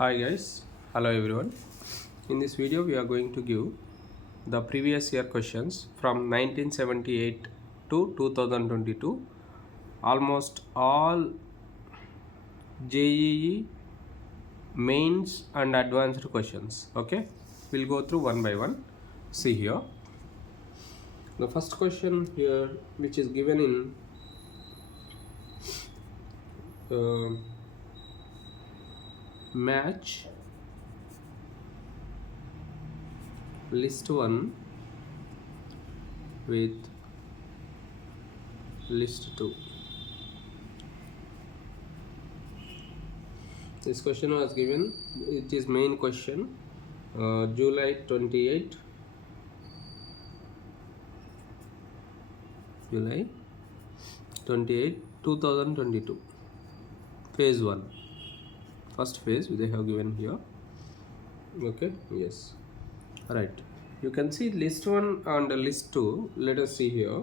Hi guys, hello everyone. In this video we are going to give the previous year questions from 1978 to 2022, almost all JEE mains and advanced questions. Okay, we'll go through one by one. See here, the first question here, which is given in uh, match list 1 with list 2. This question was given, it is main question, July 28, July 28, 2022, phase 1, first phase they have given here. Okay, yes, right. You can see list 1 and list 2. Let us see here.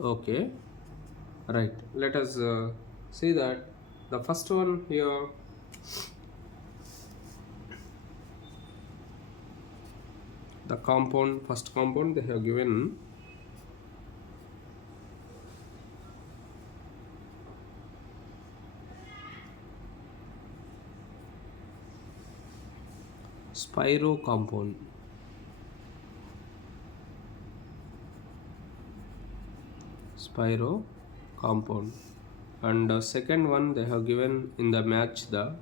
Okay, right. Let us see that the first one here, the compound, first compound they have given spiro compound. Spiro compound, and second one they have given in the match the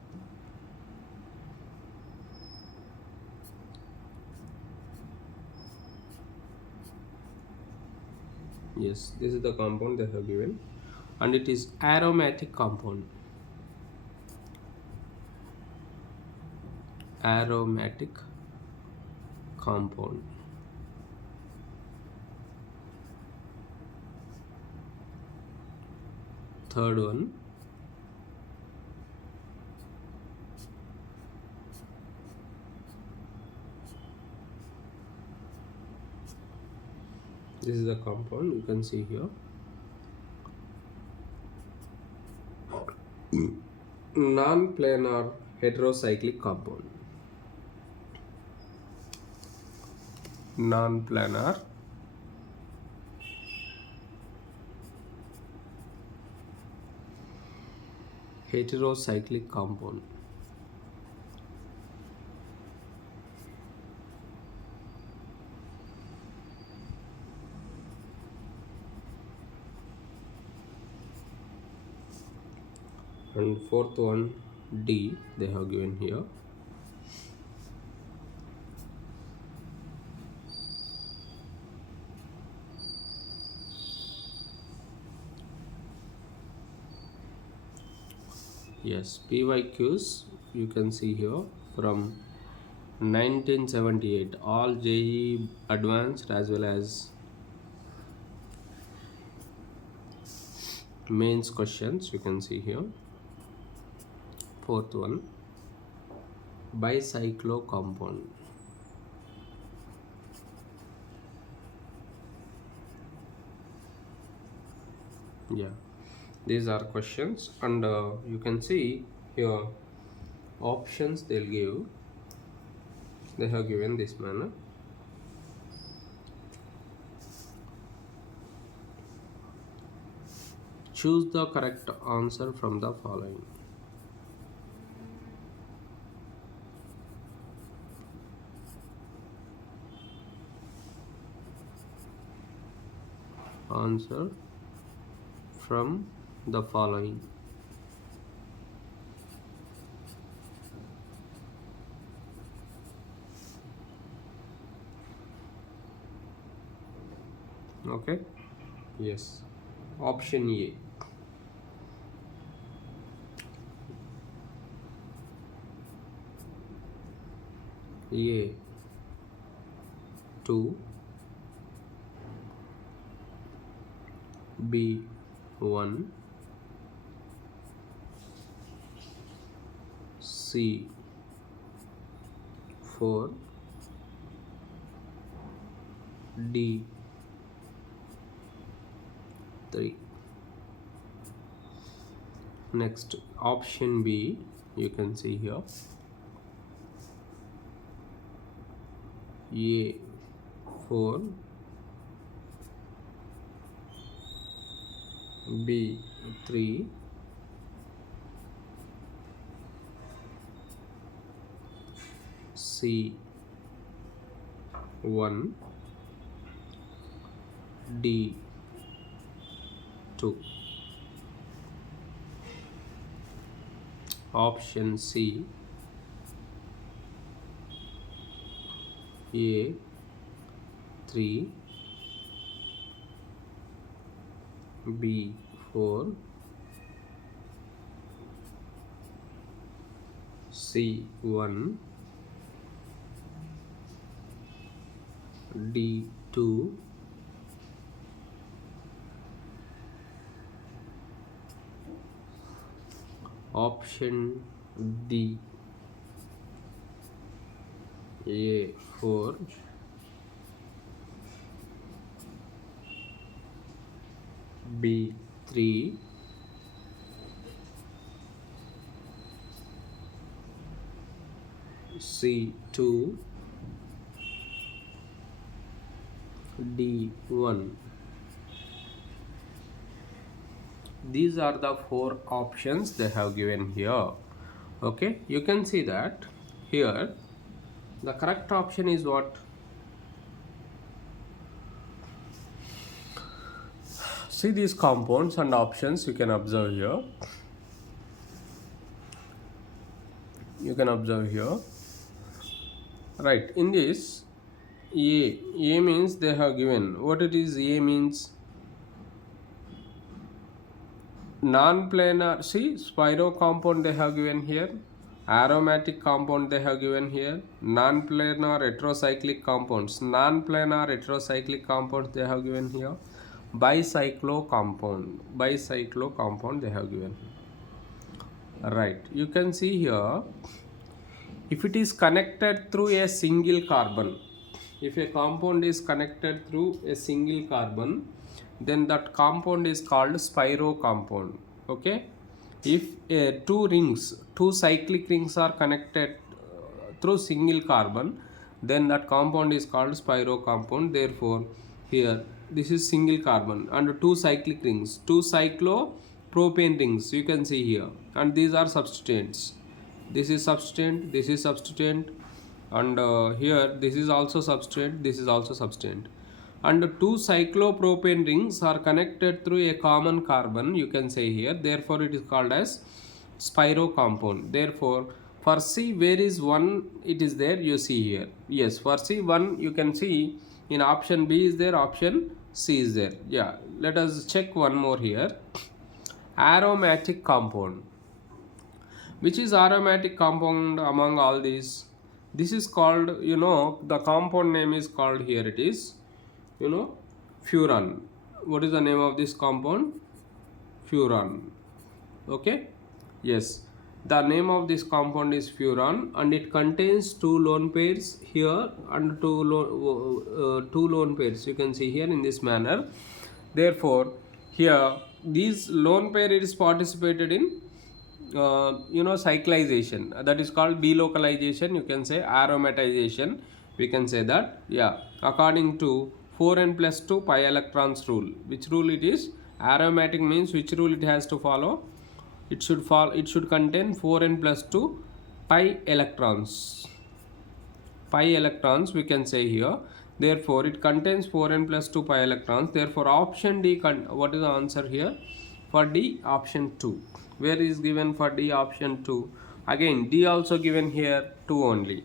yes, this is the compound they have given, and it is aromatic compound. Aromatic compound. Third one, this is the compound you can see here, non-planar heterocyclic compound. Non-planar heterocyclic compound. And fourth one, D, they have given here. Yes, PYQs you can see here from 1978, all JE advanced as well as mains questions you can see here. Fourth one, bicyclo compound. Yeah, these are questions, and you can see here options they'll give. They have given this manner. Choose the correct answer from the following. Answer from the following. Okay, yes, option A. A 2, B 1, C 4, D 3. Next, option B, you can see here, A4, B3, C1, D2. Option C, A3, B4, C1, D2, option D, A4, B3, C2, D1. These are the 4 options they have given here. Okay, you can see that here the correct option is what? See these compounds and options you can observe here. You can observe here. Right, in this A means they have given what it is. A means non-planar. See, spiro compound they have given here, aromatic compound they have given here, non-planar heterocyclic compounds, non-planar heterocyclic compounds they have given here, bicyclo compound they have given here. Right, you can see here, if it is connected through a single carbon, if a compound is connected through a single carbon, then that compound is called spiro compound. Okay, if two cyclic rings are connected through single carbon, then that compound is called spiro compound. Therefore here this is single carbon and two cyclic rings, two cyclopropane rings you can see here, and these are substituents. This is substituent, and here this is also substituent, this is also substituent, and two cyclopropane rings are connected through a common carbon you can say here. Therefore it is called as spiro compound. Therefore for C, where is 1 it is there, you see here. Yes, for C1 you can see in option B is there, option C is there. Yeah, let us check one more here. Aromatic compound. Which is aromatic compound among all these? This is called, the compound name is called, here it is, furan. What is the name of this compound? Furan. Okay, yes, the name of this compound is furan, and it contains two lone pairs here and two lone pairs you can see here in this manner. Therefore here these lone pair is participated in cyclization, that is called delocalization, you can say aromatization, we can say that. Yeah, according to 4n plus 2 pi electrons rule. Which rule it is? Aromatic means which rule it has to follow? It should contain 4n plus 2 pi electrons. Pi electrons we can say here. Therefore it contains 4n plus 2 pi electrons. Therefore option D, what is the answer here? For D, option 2. Where is given for D, option 2? Again D also given here 2 only.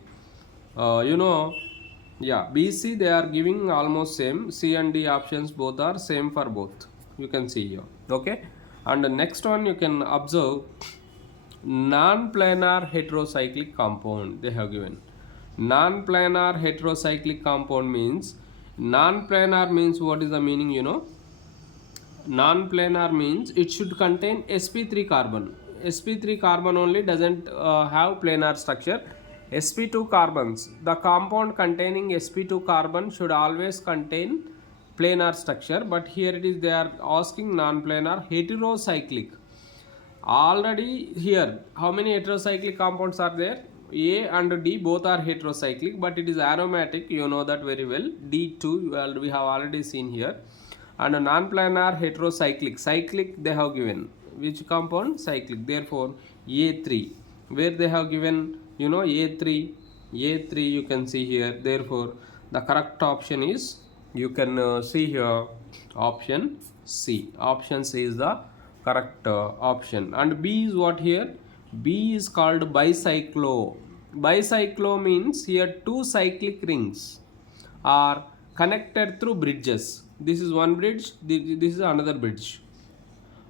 Yeah, B, C they are giving almost same. C and D options both are same for both. You can see here. Okay, and the next one you can observe non-planar heterocyclic compound they have given. Non-planar heterocyclic compound means, non-planar means what is the meaning? Non-planar means it should contain sp3 carbon. sp3 carbon only doesn't have planar structure. sp2 carbons, the compound containing sp2 carbon should always contain planar structure, but here it is they are asking non-planar heterocyclic. already here how many heterocyclic compounds are there? A and D both are heterocyclic, but it is aromatic, you know that very well. D2 we have already seen here. And a non-planar heterocyclic, cyclic they have given which compound? Cyclic. Therefore A3, where they have given, you know, A3 you can see here. Therefore the correct option is, you can see here, option C. Option C is the correct option. And B is what here? B is called bicyclo. Bicyclo means here two cyclic rings are connected through bridges. This is one bridge, this is another bridge.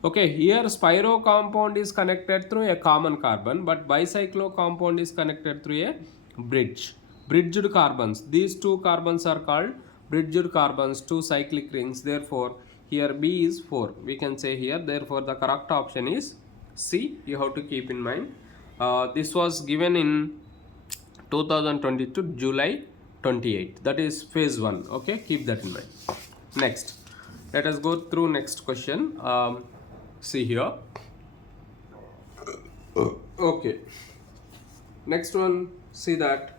Okay, here spiro compound is connected through a common carbon, but bicyclo compound is connected through a bridge. Bridged carbons, these two carbons are called bridged carbons, two cyclic rings. Therefore here B is 4, we can say here. Therefore the correct option is C. You have to keep in mind. This was given in 2022 July 28, that is phase 1. Okay, keep that in mind. Next, let us go through next question. See here. Okay, next one, see that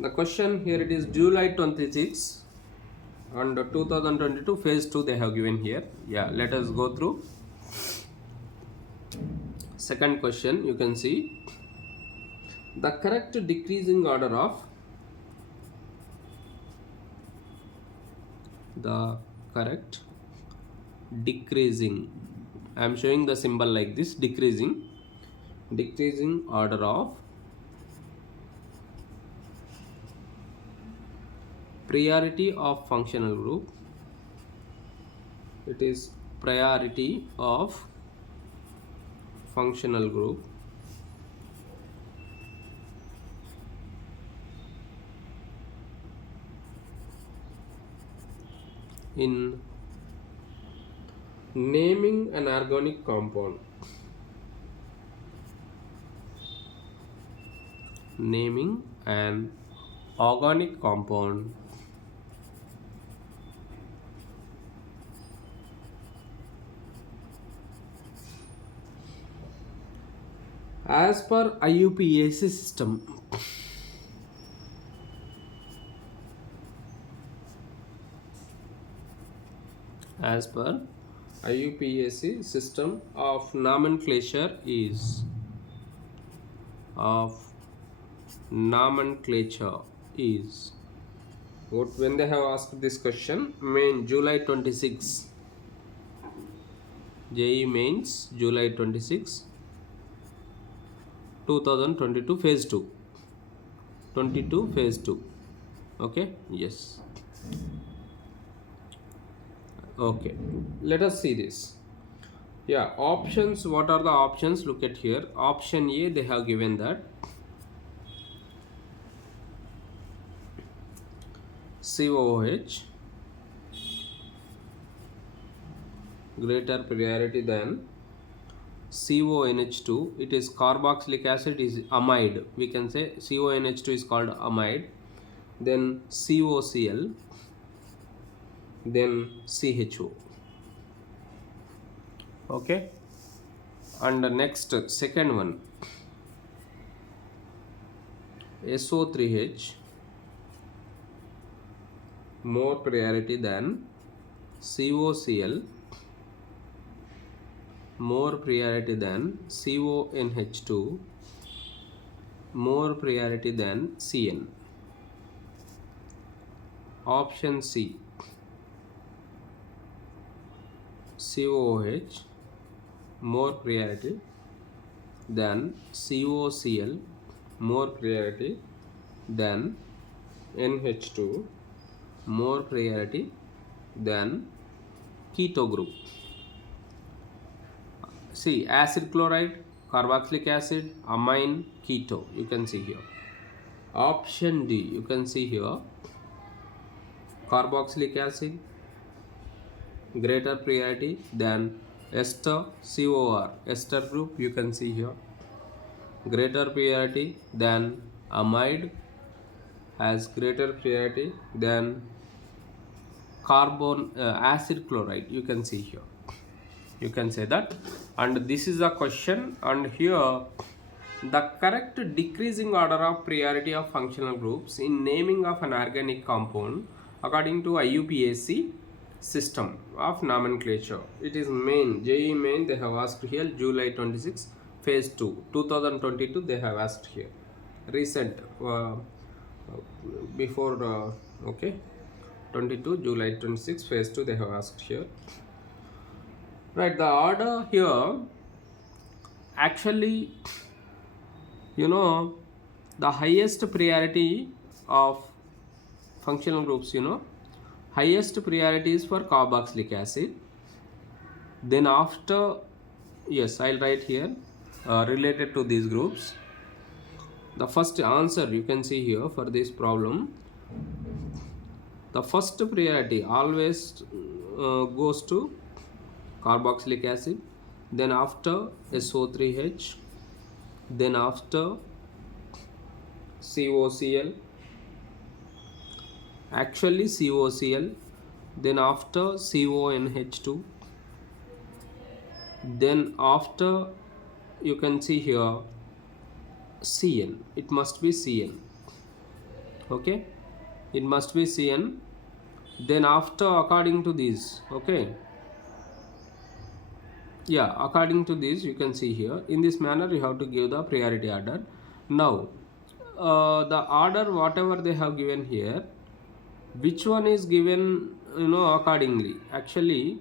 the question here, it is July 26 and 2022 phase 2 they have given here. Yeah, let us go through. Second question, you can see the correct decreasing order of the correct decreasing, I am showing the symbol like this, decreasing order of priority of functional group. It is priority of functional group in naming an organic compound. Naming an organic compound as per IUPAC system. As per IUPAC system of nomenclature is what, when they have asked this question, main July 26, JE mains July 26 2022 phase 2, 22 phase 2. Okay, yes. Okay, let us see this. Yeah, options, what are the options? Look at here. Option A, they have given that COOH greater priority than CONH2. It is carboxylic acid, is amide. We can say CONH2 is called amide. Then COCl. Then CHO. Okay, and the next second one, SO3H more priority than COCl, more priority than CONH2, more priority than CN. Option C, COOH more priority than COCl, more priority than NH2, more priority than keto group. See, acid chloride, carboxylic acid, amine, keto, you can see here. Option D, you can see here, carboxylic acid greater priority than ester, COR, ester group, you can see here, greater priority than amide, has greater priority than carbon acid chloride, you can see here. You can say that And this is the question, and here the correct decreasing order of priority of functional groups in naming of an organic compound according to IUPAC system of nomenclature. It is main, JE main, they have asked here July 26, phase 2, 2022 they have asked here. Recent, before, okay, 22, July 26, phase 2 they have asked here. Right, the order here, actually, you know, the highest priority of functional groups, highest priority is for carboxylic acid. Then after, yes, I'll write here related to these groups. The first answer you can see here for this problem, the first priority always goes to carboxylic acid, then after SO3H, then after COCl, actually COCl, then after CONH2, then after you can see here Cn, it must be Cn, okay, it must be Cn. Then after, according to this, okay, yeah, according to this you can see here, in this manner you have to give the priority order. Now the order whatever they have given here, which one is given, accordingly. Actually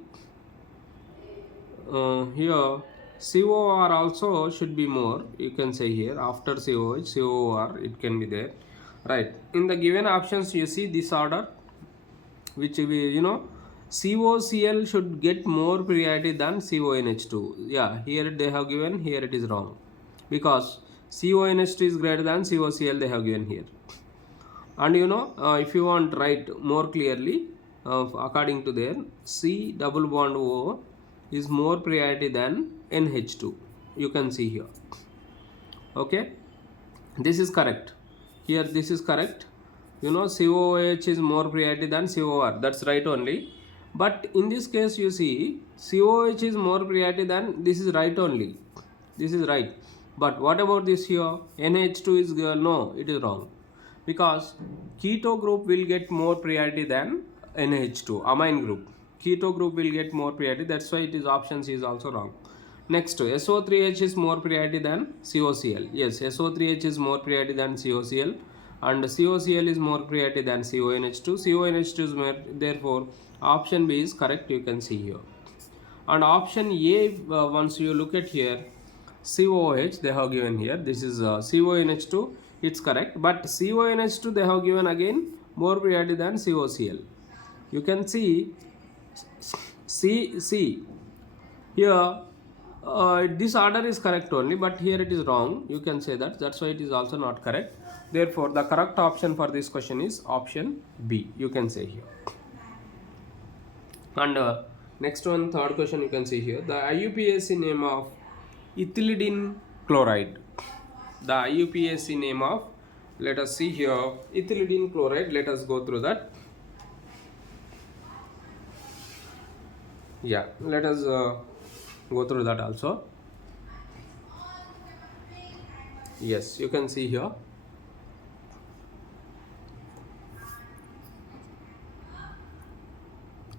here COR also should be more, you can say here after COH, COR it can be there, right? In the given options you see this order, which we, COCl should get more priority than CONH2. Yeah, here they have given, here it is wrong, because CONH2 is greater than COCl they have given here. And if you want write more clearly, according to there, C double bond O is more priority than NH2, you can see here, okay, this is correct. Here this is correct, COH is more priority than COR, that's right only. But in this case you see COH is more priority than, this is right only, this is right. But what about this here, NH2 is no, it is wrong, because keto group will get more priority than NH2, amine group, keto group will get more priority, that's why it is option C is also wrong. Next, SO3H is more priority than COCl. Yes, SO3H is more priority than COCl, and COCl is more priority than CONH2. CONH2 is more, therefore option B is correct, you can see here. And option A, once you look at here, COH they have given here, this is CONH2, it's correct, but CONH2 they have given again more priority than COCl. You can see C here, this order is correct only, but here it is wrong, you can say that, that's why it is also not correct. Therefore the correct option for this question is option B, you can say here. And next one, third question, you can see here the IUPAC name of ethylidene chloride. The IUPAC name of, let us see here, ethylidene chloride, let us go through that. Yeah, let us go through that also. Yes, you can see here.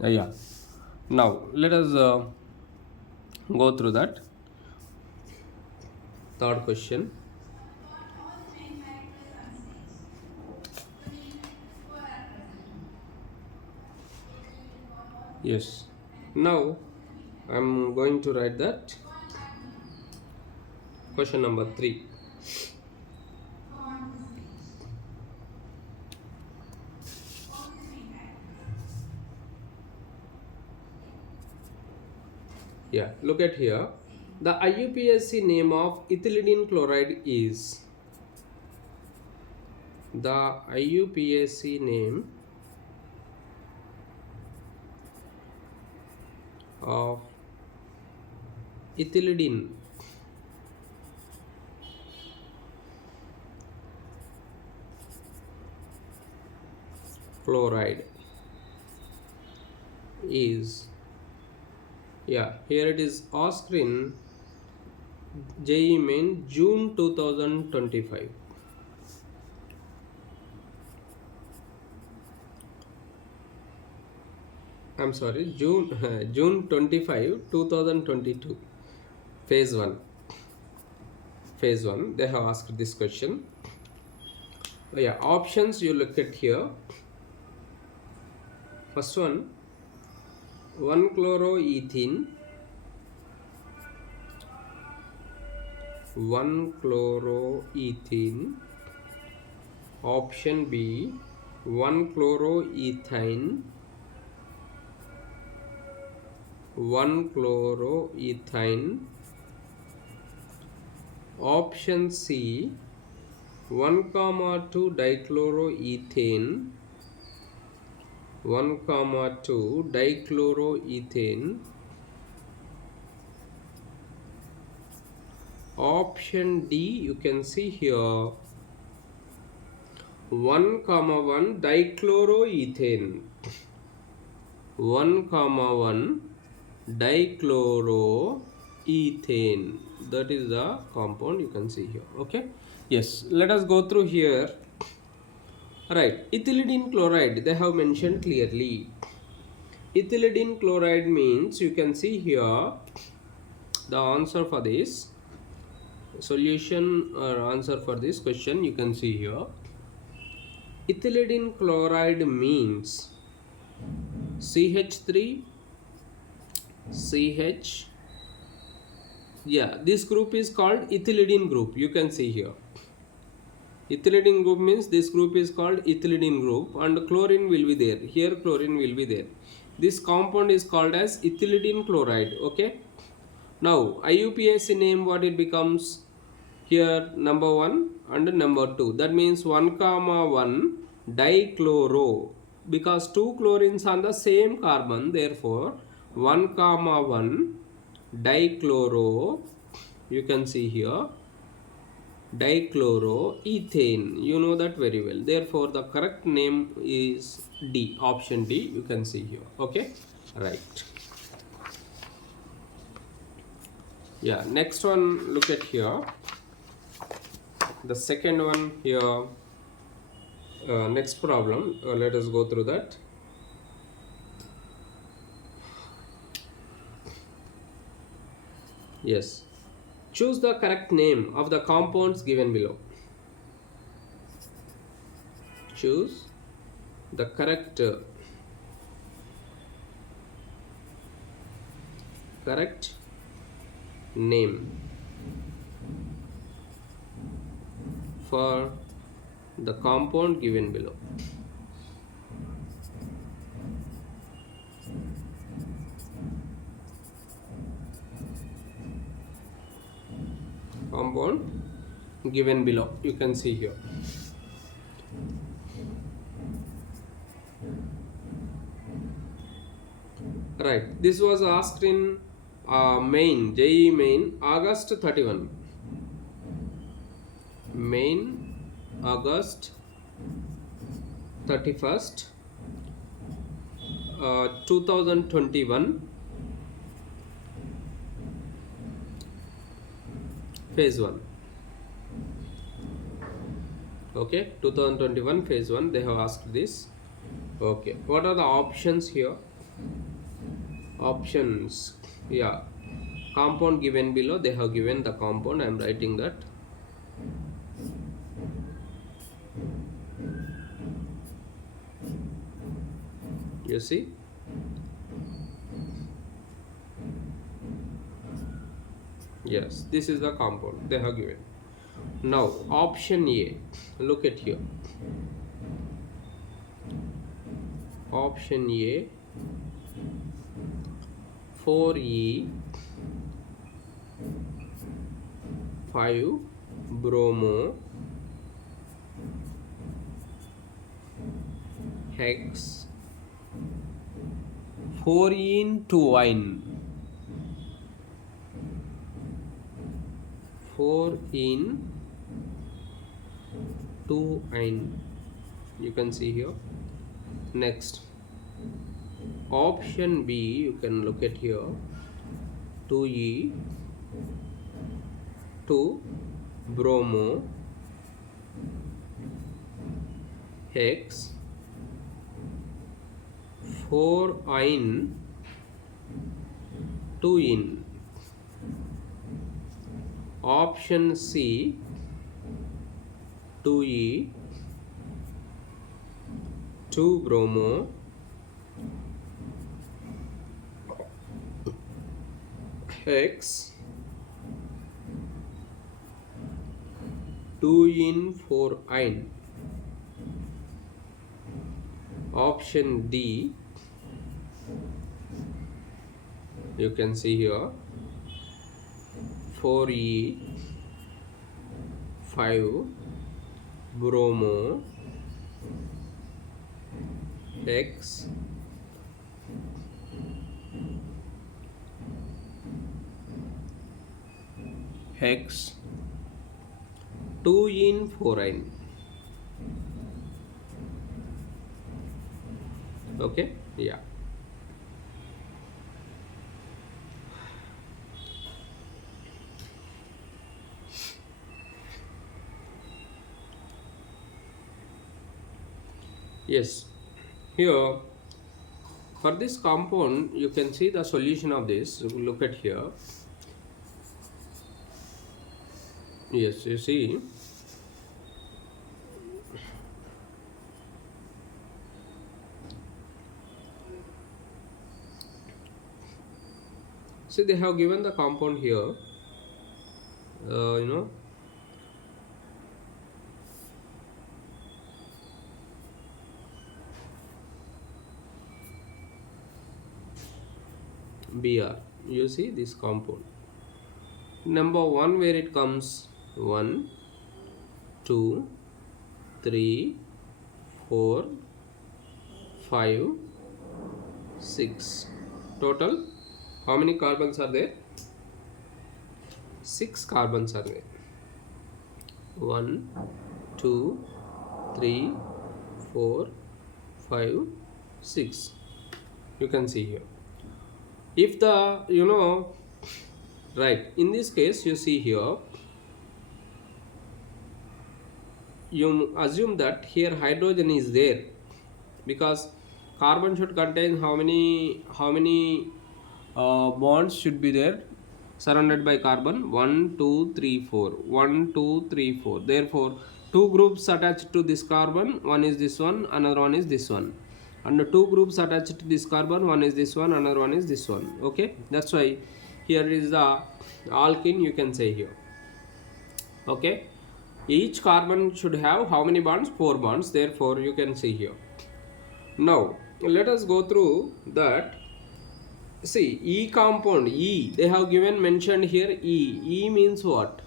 Yeah, now let us go through that. Third question. Yes, now I am going to write that question number 3. Yeah, look at here. The IUPAC name of ethylidene chloride is, the IUPAC name of ethylidene chloride is Yeah, here it is asked in JEE Main June 2025. I'm sorry, June June 25, 2022. Phase 1. Phase 1. They have asked this question. Yeah, options you look at here. First one, 1-chloroethene, 1-chloroethene. Option B, 1-chloroethane, 1-chloroethane. Option C, 1,2 dichloroethane, 1,2 dichloroethane. Option D, you can see here, 1,1 dichloroethane, 1,1 dichloroethane. That is the compound you can see here. Okay, yes, let us go through here. Right, ethylidene chloride, they have mentioned clearly. Ethylidene chloride means, you can see here the answer for this solution or answer for this question. You can see here, ethylidene chloride means CH3 CH. Yeah, this group is called ethylidene group. You can see here, ethylidene group means this group is called ethylidene group, and chlorine will be there. Here chlorine will be there. This compound is called as ethylidene chloride. Okay, now IUPAC name, what it becomes here, number 1 and number 2. That means 1,1 dichloro, because two chlorines on the same carbon, therefore 1,1 dichloro. You can see here, dichloroethane. You know that very well. Therefore, the correct name is D. Option D. You can see here. Okay, right. Yeah, next one. Look at here. The second one here. Next problem. Let us go through that. Yes. Choose the correct name of the compounds given below. Choose the correct name for the compound given below. Compound given below, you can see here. Right, this was asked in main, JEE Main, August 31. Main, August 31st, 2021. Phase 1. Okay, 2021 phase 1, they have asked this. Okay, what are the options here? Options, yeah, compound given below, they have given the compound. I am writing that. You see, yes, this is the compound they have given. Now option A, look at here. Option A, 4E 5 bromo hex 4-ene 2-ine, 4-ene 2-ine. You can see here. Next, option B, you can look at here. 2E 2 bromo hex 4 ine 2 in. Option C 2E 2 bromo hex 2 in 4 ine. Option D, you can see here 4E 5 bromo hex 2 in 4 ine. Okay, yeah. Yes, here for this compound you can see the solution of this. Look at here. Yes, you see they have given the compound here, Br. You see this compound. Number 1 where it comes 1, 2, 3, 4, 5, 6. Total how many carbons are there? 6 carbons are there. 1, 2, 3, 4, 5, 6. You can see here. If the right, in this case you see here, you assume that here hydrogen is there, because carbon should contain how many bonds should be there surrounded by carbon? 1, 2, 3, 4. 1, 2, 3, 4. Therefore, 2 groups attached to this carbon. One is this one, another one is this one. And 2 groups attached to this carbon. One is this one, another one is this one. Okay, that's why here is the alkene. You can say here. Okay, each carbon should have how many bonds? 4 bonds. Therefore, you can see here. Now, let us go through that. See, E compound, E, they have mentioned here E. E means what?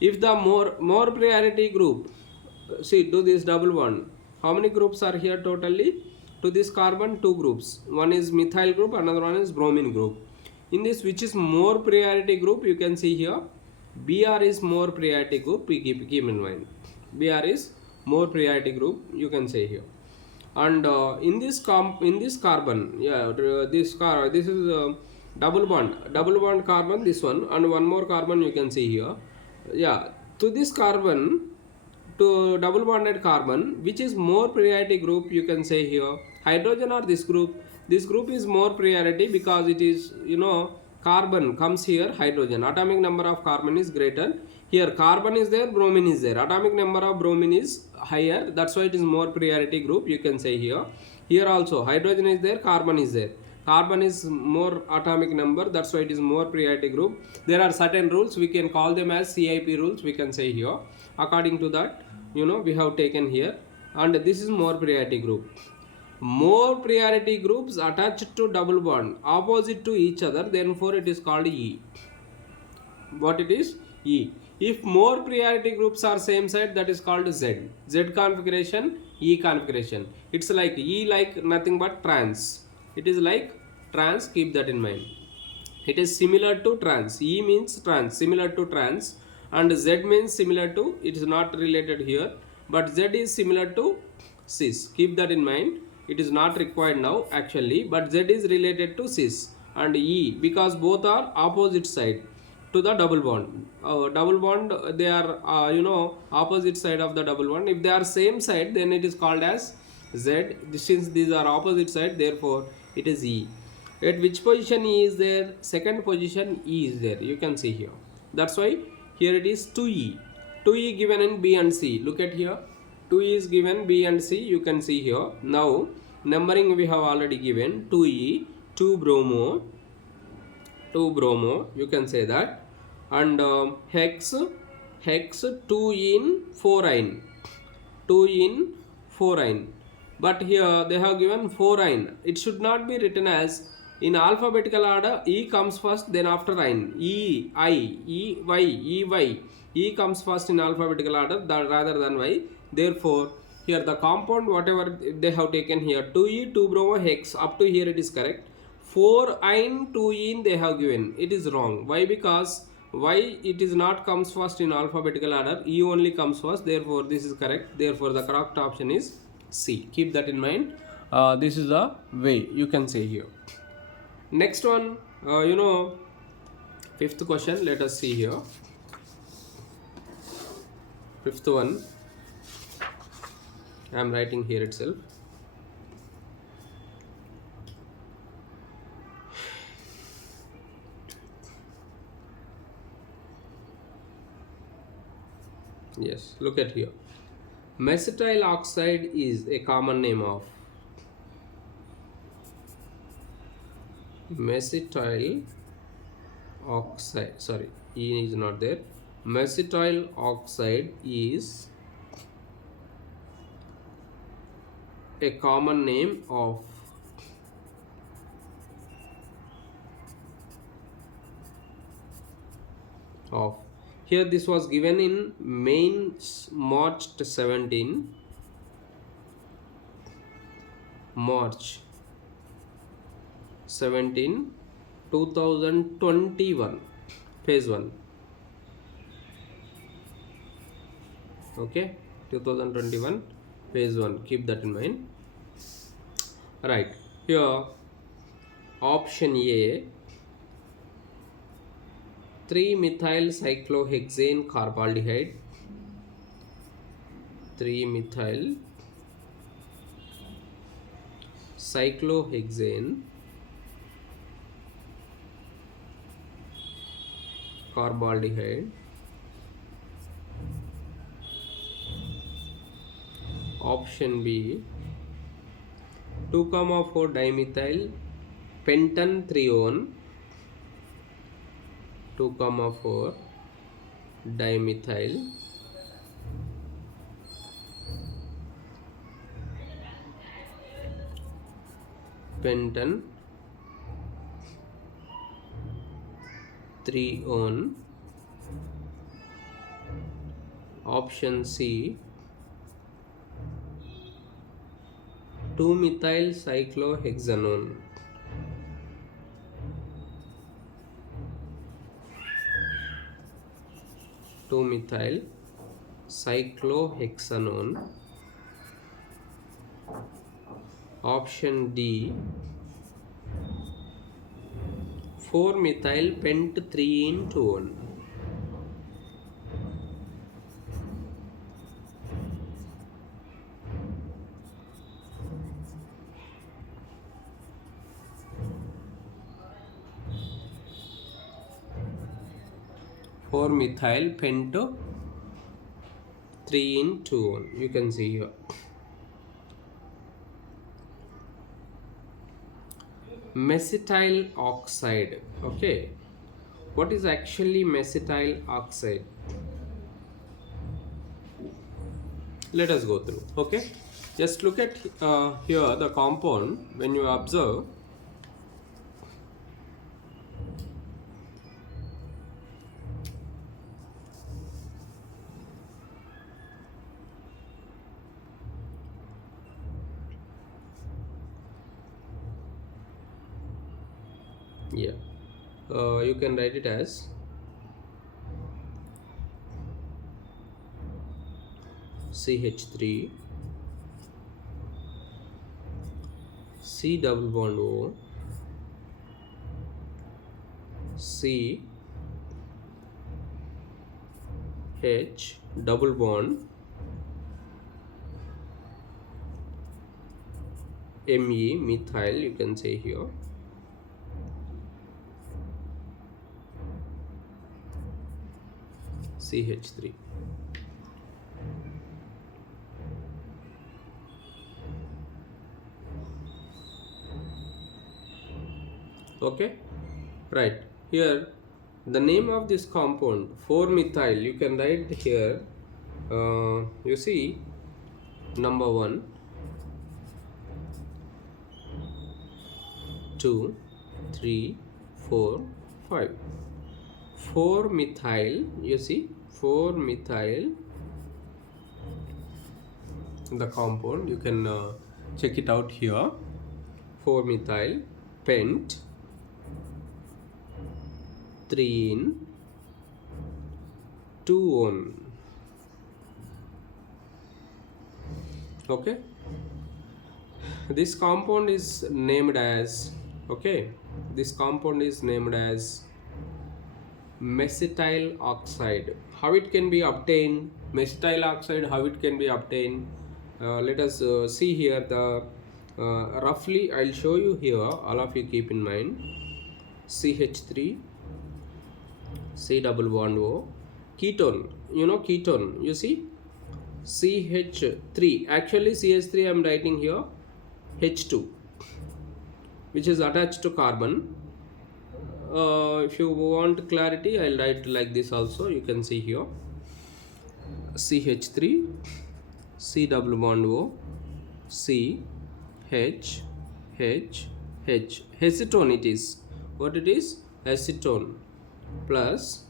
If the more priority group, see, do this double bond. How many groups are here totally? To this carbon, 2 groups. One is methyl group, another one is bromine group. In this, which is more priority group, you can see here, Br is more priority group. Keep in mind. Br is more priority group, you can say here. And in this carbon, yeah, this is double bond carbon, this one, and one more carbon you can see here. Yeah, to this carbon, to double bonded carbon, which is more priority group, you can say here, hydrogen or this group. This group is more priority because it is, carbon comes here, hydrogen, atomic number of carbon is greater. Here carbon is there, bromine is there, atomic number of bromine is higher, that's why it is more priority group, you can say here. Here also hydrogen is there, carbon is there, carbon is more atomic number, that's why it is more priority group. There are certain rules, we can call them as CIP rules, we can say here. According to that, we have taken here, and this is more priority group. More priority groups attached to double bond opposite to each other, therefore it is called E. What it is? E. If more priority groups are same side, that is called Z. Z configuration, E configuration. It's like E, like nothing but trans. It is like trans, keep that in mind. It is similar to trans. E means trans, similar to trans, and Z means similar to, it is not related here, but Z is similar to cis. Keep that in mind. It is not required now actually, but Z is related to cis, and E, because both are opposite side to the double bond. Double bond, they are opposite side of the double bond. If they are same side, then it is called as Z. Since these are opposite side, therefore it is E. At which position E is there? Second position E is there. You can see here. That's why here it is 2E. 2E given in B and C. Look at here. 2E is given B and C. You can see here. Now numbering we have already given 2E, 2 bromo, 2 bromo. You can say that. And hex 2 in 4 ine. 2 in 4 ine. But here they have given 4 ine. It should not be written as in alphabetical order. E comes first, then after ine. E, I, E, Y, E, Y. E comes first in alphabetical order rather than Y. Therefore, here the compound whatever they have taken here 2E, 2 bromo, hex. Up to here it is correct. 4 ine 2 in they have given. It is wrong. Why? Because why it is not comes first in alphabetical order. E only comes first. Therefore, this is correct. Therefore, the correct option is C. Keep that in mind. This is the way you can say here. Next one, fifth question. Let us see here. Fifth one. I am writing here itself. Yes, look at here. Mesitile oxide is a common name of mesitile oxide. Sorry, E is not there. Mesitile oxide is a common name of here this was given in mains March 17 2021 phase 1. Okay, 2021 phase 1. Keep that in mind. Right, here option A, 3-methyl cyclohexane carbaldehyde, 3-methyl cyclohexane carbaldehyde. Option B, 2,4 dimethyl pentanthreone, 2,4 dimethyl pentanthreone. Option C, 2-methyl cyclohexanone. Methyl cyclohexanone. Option D, 4-methyl pent-3-ene-2-one. Methyl pento 3-in-2-one. You can see here. Mesitile oxide. Okay, what is actually mesitile oxide? Let us go through. Okay, just look at here the compound. When you observe, yeah, you can write it as CH3, C double bond O, C H double bond Me, methyl, you can say here. CH3. Okay, right. Here the name of this compound 4-methyl, you can write here. You see, number 1, 2, 3, 4, 5. 4-methyl, you see, 4-methyl, the compound, you can check it out here. 4-methyl pent 3 2-one. Okay, this compound is named as, okay, this compound is named as mesithyl oxide. How it can be obtained? Mesithyl oxide, how it can be obtained? Let us see here. The roughly I'll show you here. All of you keep in mind. CH3, C double bond O, ketone. You know ketone. You see, CH3. Actually, CH3 I am writing here H2, which is attached to carbon. If you want clarity, I'll write like this also. You can see here CH3, C double bond O, C, H, H, H. Acetone it is. What it is? Acetone plus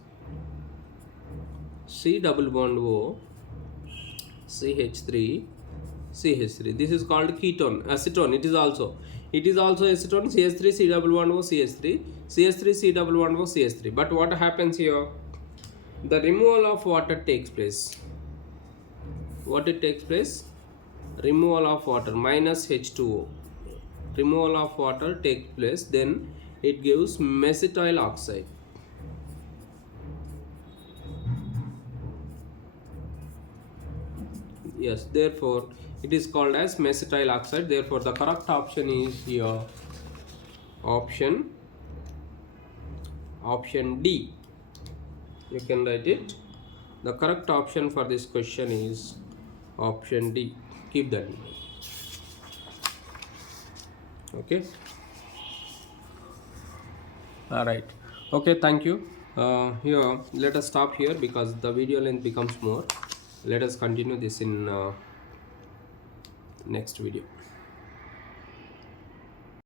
C double bond O, CH3, CH3. This is called ketone. Acetone. It is also acetone. CH3, C double bond O, CH3, CH3, C double bond O, CH3. But what happens here? The removal of water takes place. What it takes place? Removal of water, minus H2O. Removal of water takes place. Then it gives mesithyl oxide. Yes, therefore it is called as mesithyl oxide. Therefore the correct option is here option D. You can write it. The correct option for this question is option D. Keep that in mind. Okay. All right. Okay, thank you. Here let us stop here because the video length becomes more. Let us continue this in next video.